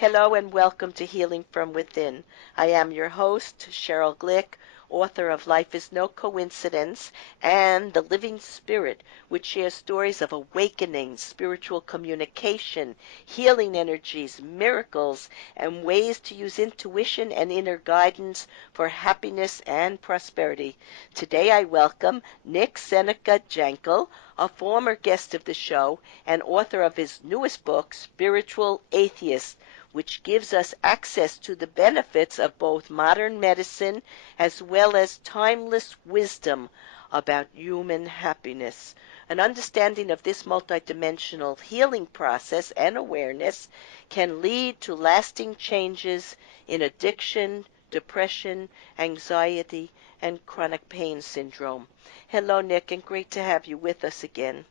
Hello and welcome to Healing from Within. I am your host, Sheryl Glick, author of Life is No Coincidence and The Living Spirit, which shares stories of awakening, spiritual communication, healing energies, miracles, and ways to use intuition and inner guidance for happiness and prosperity. Today I welcome Nick Seneca Jankel, a former guest of the show and author of his newest book, Spiritual Atheist, which gives us access to the benefits of both modern medicine as well as timeless wisdom about human happiness. An understanding of this multidimensional healing process and awareness can lead to lasting changes in addiction, depression, anxiety, and chronic pain syndrome. Hello, Nick, and great to have you with us again.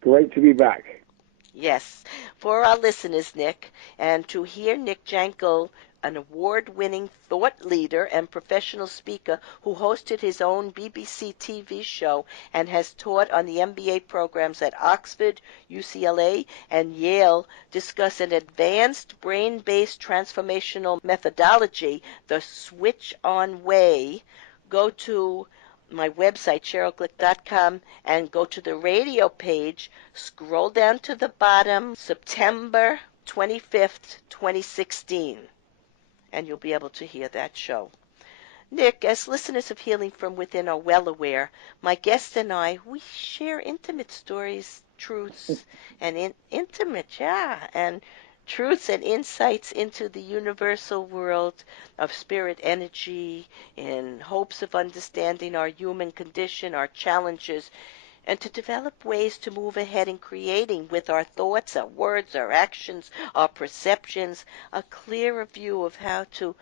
Great to be back. Yes. For our listeners, Nick, and to hear Nick Jankel, an award-winning thought leader and professional speaker who hosted his own BBC TV show and has taught on the MBA programs at Oxford, UCLA, and Yale, discuss an advanced brain-based transformational methodology, the switch-on way, go to my website, SherylGlick.com, and go to the radio page, scroll down to the bottom, September 25th, 2016, and you'll be able to hear that show. Nick, as listeners of Healing from Within are well aware, my guest and I, we share intimate stories, truths, and truths and insights into the universal world of spirit energy in hopes of understanding our human condition, our challenges, and to develop ways to move ahead in creating with our thoughts, our words, our actions, our perceptions, a clearer view of how to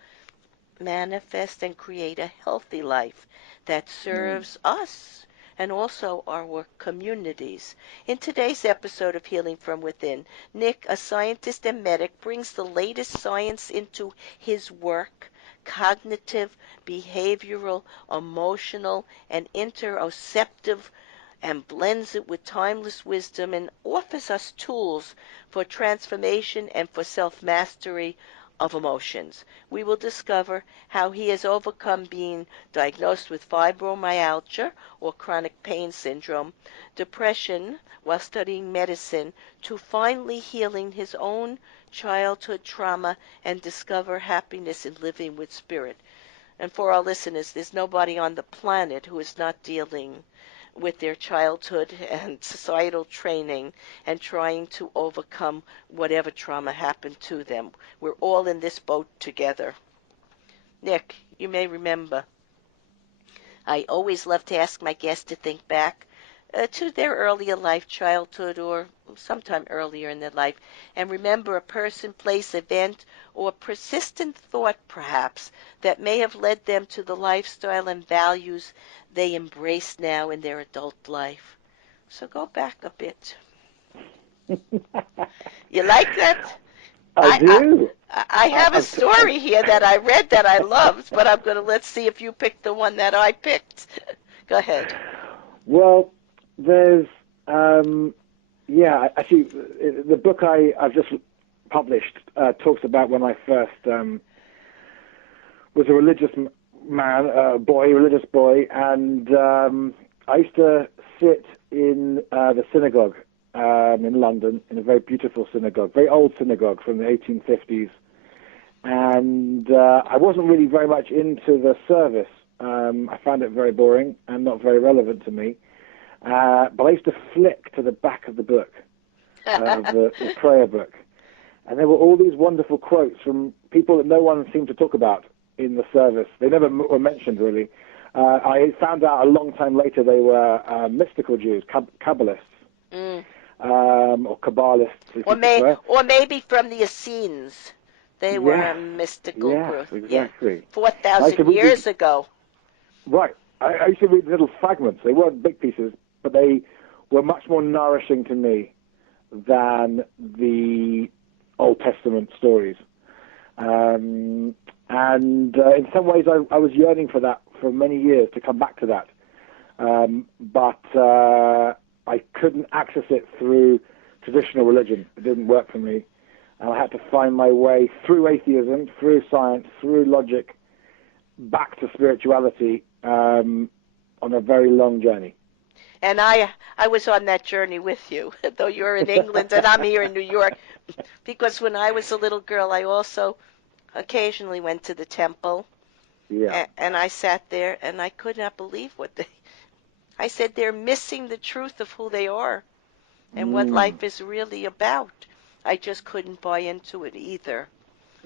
manifest and create a healthy life that serves us and also our communities. In today's episode of Healing from Within, Nick, a scientist and medic, brings the latest science into his work, cognitive, behavioral, emotional, and interoceptive, and blends it with timeless wisdom and offers us tools for transformation and for self-mastery of emotions. We will discover how he has overcome being diagnosed with fibromyalgia or chronic pain syndrome, depression while studying medicine, to finally healing his own childhood trauma and discover happiness in living with spirit. And for our listeners, there's nobody on the planet who is not dealing with their childhood and societal training and trying to overcome whatever trauma happened to them. We're all in this boat together. Nick, you may remember, I always love to ask my guests to think back to their earlier life, childhood, or sometime earlier in their life, and remember a person, place, event, or persistent thought, perhaps, that may have led them to the lifestyle and values they embrace now in their adult life. So go back a bit. You like that? I do. I have a story here that I read that I loved, but let's see if you picked the one that I picked. Go ahead. Well, there's, actually, the book I've just published talks about when I first was a religious religious boy, and I used to sit in the synagogue in London, in a very beautiful synagogue, very old synagogue from the 1850s, and I wasn't really very much into the service. I found it very boring and not very relevant to me. But I used to flick to the back of the book, the prayer book. And there were all these wonderful quotes from people that no one seemed to talk about in the service. They never were mentioned, really. I found out a long time later they were mystical Jews, Kabbalists, or Kabbalists. Or maybe from the Essenes. They were a mystical group. Exactly. 4,000 years ago. Right. I used to read little fragments. They weren't big pieces, but they were much more nourishing to me than the Old Testament stories. And in some ways, I was yearning for that for many years, to come back to that. But I couldn't access it through traditional religion. It didn't work for me. and I had to find my way through atheism, through science, through logic, back to spirituality on a very long journey. And I was on that journey with you, though you're in England and I'm here in New York, because when I was a little girl, I also occasionally went to the temple, Yeah. and I sat there and I could not believe I said they're missing the truth of who they are and what Mm. life is really about. I just couldn't buy into it either.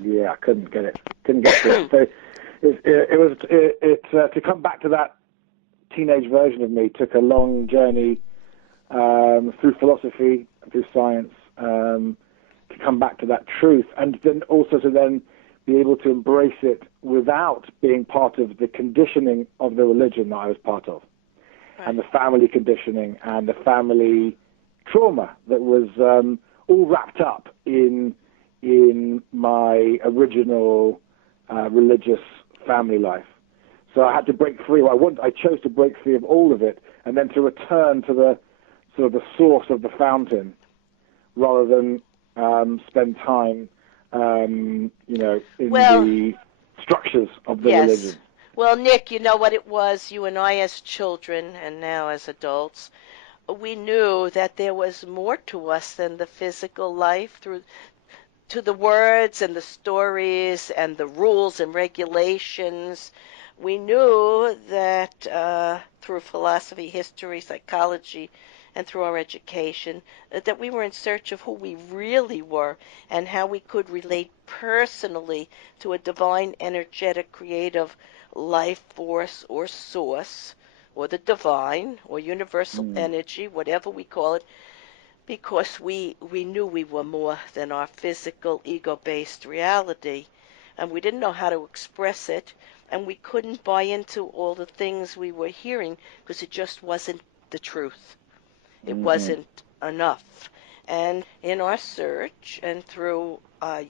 Yeah, I couldn't get it. Couldn't get to it. So it was to come back to that teenage version of me took a long journey through philosophy, through science, to come back to that truth, and then also to then be able to embrace it without being part of the conditioning of the religion that I was part of, Right. and the family conditioning and the family trauma that was all wrapped up in my original religious family life. So I had to break free. I chose to break free of all of it, and then to return to the sort of the source of the fountain, rather than spend time, in the structures of the religion. Yes. Well, Nick, you know what it was? You and I, as children, and now as adults, we knew that there was more to us than the physical life, through to the words and the stories and the rules and regulations. We knew that through philosophy, history, psychology, and through our education, that we were in search of who we really were and how we could relate personally to a divine, energetic, creative life force or source, or the divine or universal Mm. energy, whatever we call it, because we knew we were more than our physical ego-based reality, and we didn't know how to express it, and we couldn't buy into all the things we were hearing because it just wasn't the truth. It Mm-hmm. wasn't enough. And in our search and through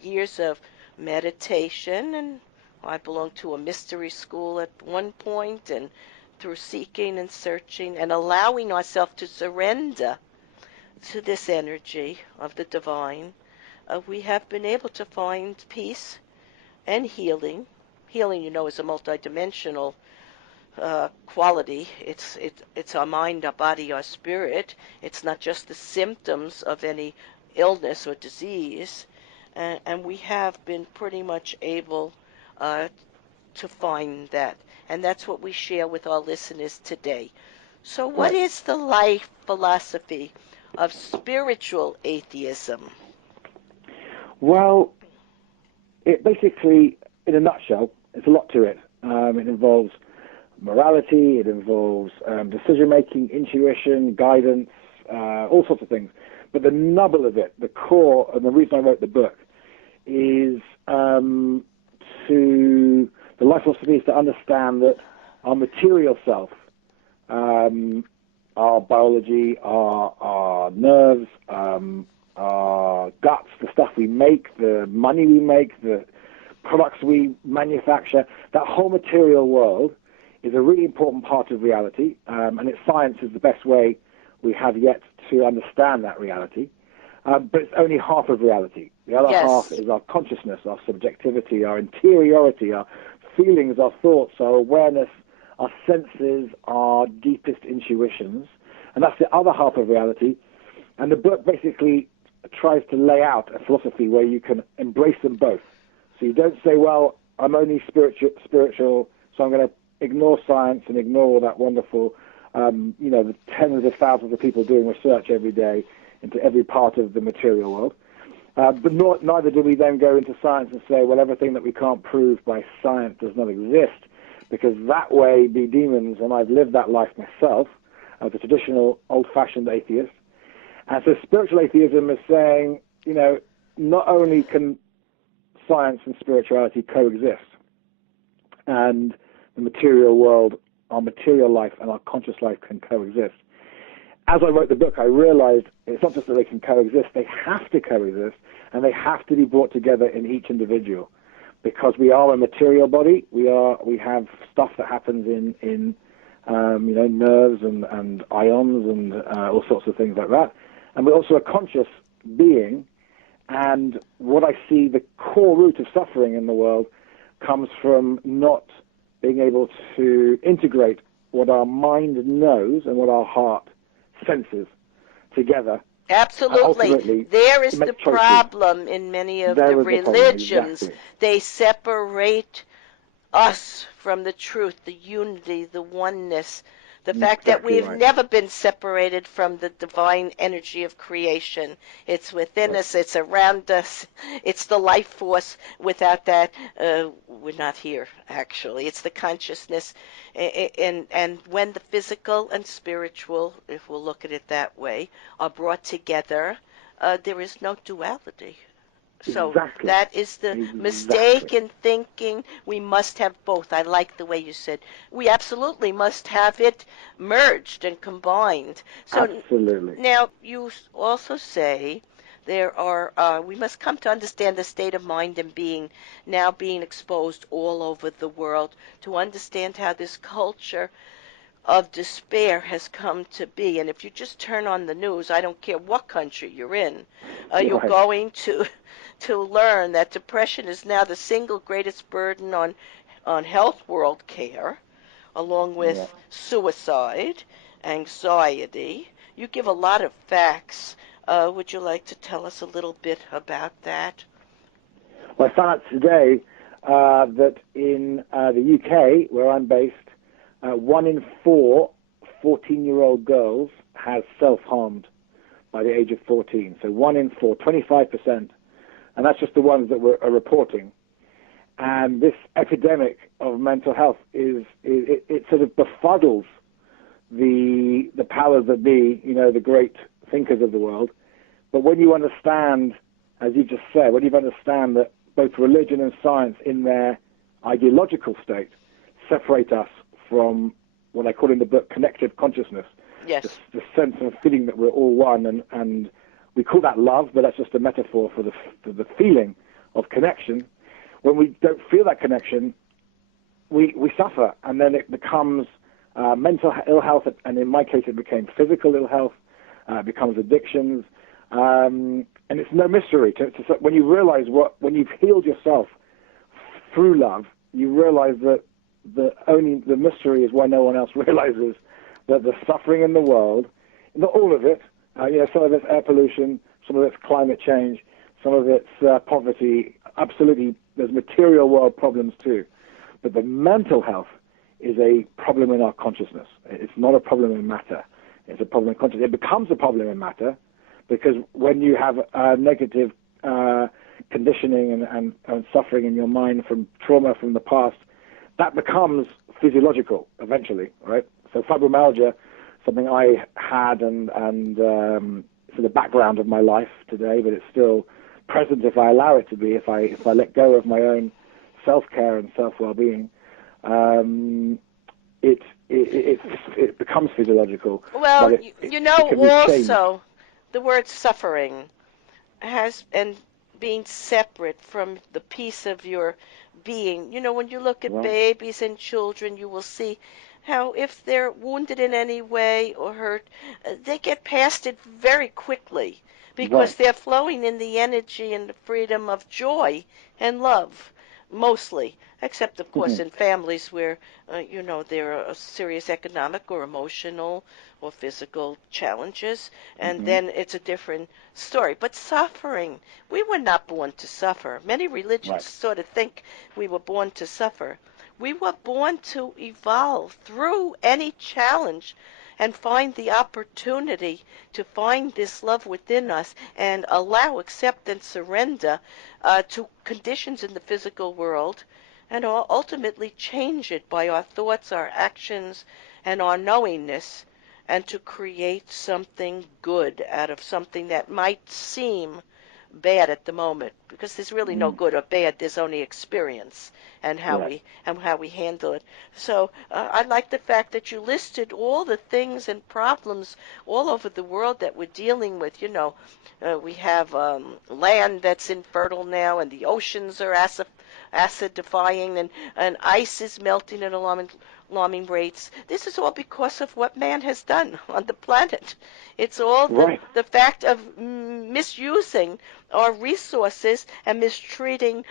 years of meditation, and I belonged to a mystery school at one point, and through seeking and searching and allowing ourselves to surrender to this energy of the divine, we have been able to find peace and healing. Healing, is a multidimensional quality. It's our mind, our body, our spirit. It's not just the symptoms of any illness or disease. And we have been pretty much able uh, to find that. And that's what we share with our listeners today. So, what Right. is the life philosophy of spiritual atheism? Well, it basically, in a nutshell, it's a lot to it. It involves morality, it involves decision-making, intuition, guidance, all sorts of things. But the nubble of it, the core, and the reason I wrote the book, is to the life philosophy is to understand that our material self, our biology, our nerves, our guts, the stuff we make, the money we make, the products we manufacture, that whole material world is a really important part of reality, and science is the best way we have yet to understand that reality. But it's only half of reality. The other half Yes. is our consciousness, our subjectivity, our interiority, our feelings, our thoughts, our awareness, our senses, our deepest intuitions. And that's the other half of reality. And the book basically tries to lay out a philosophy where you can embrace them both. So you don't say, well, I'm only spiritual, so I'm going to ignore science and ignore all that wonderful, the tens of thousands of people doing research every day into every part of the material world. But neither do we then go into science and say, well, everything that we can't prove by science does not exist, because that way be demons, and I've lived that life myself as a traditional old-fashioned atheist. And so spiritual atheism is saying, not only can science and spirituality coexist, and the material world, our material life and our conscious life can coexist. As I wrote the book, I realized it's not just that they can coexist, they have to coexist, and they have to be brought together in each individual, because we are a material body. We have stuff that happens in nerves and ions and all sorts of things like that, and we're also a conscious being, And what I see, the core root of suffering in the world comes from not being able to integrate what our mind knows and what our heart senses together. Absolutely. There is the problem in many of the religions. Exactly. They separate us from the truth, the unity, the oneness, the fact that we've never been separated from the divine energy of creation. It's within us, it's around us, it's the life force. Without that, we're not here, actually. It's the consciousness. And when the physical and spiritual, if we'll look at it that way, are brought together, there is no duality. So that is the mistake in thinking we must have both. I like the way you said. We absolutely must have it merged and combined. So now you also say there are we must come to understand the state of mind and being now being exposed all over the world to understand how this culture of despair has come to be. And if you just turn on the news, I don't care what country you're in, you're going to learn that depression is now the single greatest burden on health world care, along with suicide, anxiety. You give a lot of facts. Would you like to tell us a little bit about that? Well, I found out today that in the UK, where I'm based, 1 in 4 14-year-old girls has self-harmed by the age of 14. So 1 in 4, 25%. And that's just the ones that are reporting. And this epidemic of mental health it sort of befuddles the powers that be, the great thinkers of the world. But when you understand, as you just said, when you understand that both religion and science in their ideological state separate us from what I call in the book connective consciousness. Yes. The sense and feeling that we're all one, and we call that love, but that's just a metaphor for the feeling of connection. When we don't feel that connection, we suffer, and then it becomes mental ill health, and in my case it became physical ill health, it becomes addictions, and it's no mystery. When you realize when you've healed yourself through love, you realize that the mystery is why no one else realizes that the suffering in the world, not all of it, some of it's air pollution, some of it's climate change, some of it's poverty. Absolutely, there's material world problems too. But the mental health is a problem in our consciousness. It's not a problem in matter. It's a problem in consciousness. It becomes a problem in matter because when you have negative conditioning and suffering in your mind from trauma from the past, that becomes physiological eventually, right? So fibromyalgia, something I had and it's in the background of my life today, but it's still present if I allow it to be, if I let go of my own self-care and self-well-being, it becomes physiological. Well, also the word suffering has, and being separate from the piece of your being. When you look at babies and children, you will see how if they're wounded in any way or hurt, they get past it very quickly because they're flowing in the energy and the freedom of joy and love, mostly, except, of course, in families where, there are serious economic or emotional or physical challenges, and then it's a different story. But suffering, we were not born to suffer. Many religions sort of think we were born to suffer. We were born to evolve through any challenge and find the opportunity to find this love within us and allow, accept, and surrender to conditions in the physical world, and ultimately change it by our thoughts, our actions, and our knowingness, and to create something good out of something that might seem bad at the moment, because there's really no good or bad. There's only experience and how we handle it. So I like the fact that you listed all the things and problems all over the world that we're dealing with. We have land that's infertile now, and the oceans are acidifying, and ice is melting at alarming rates. This is all because of what man has done on the planet. It's all Right. the fact of misusing our resources and mistreating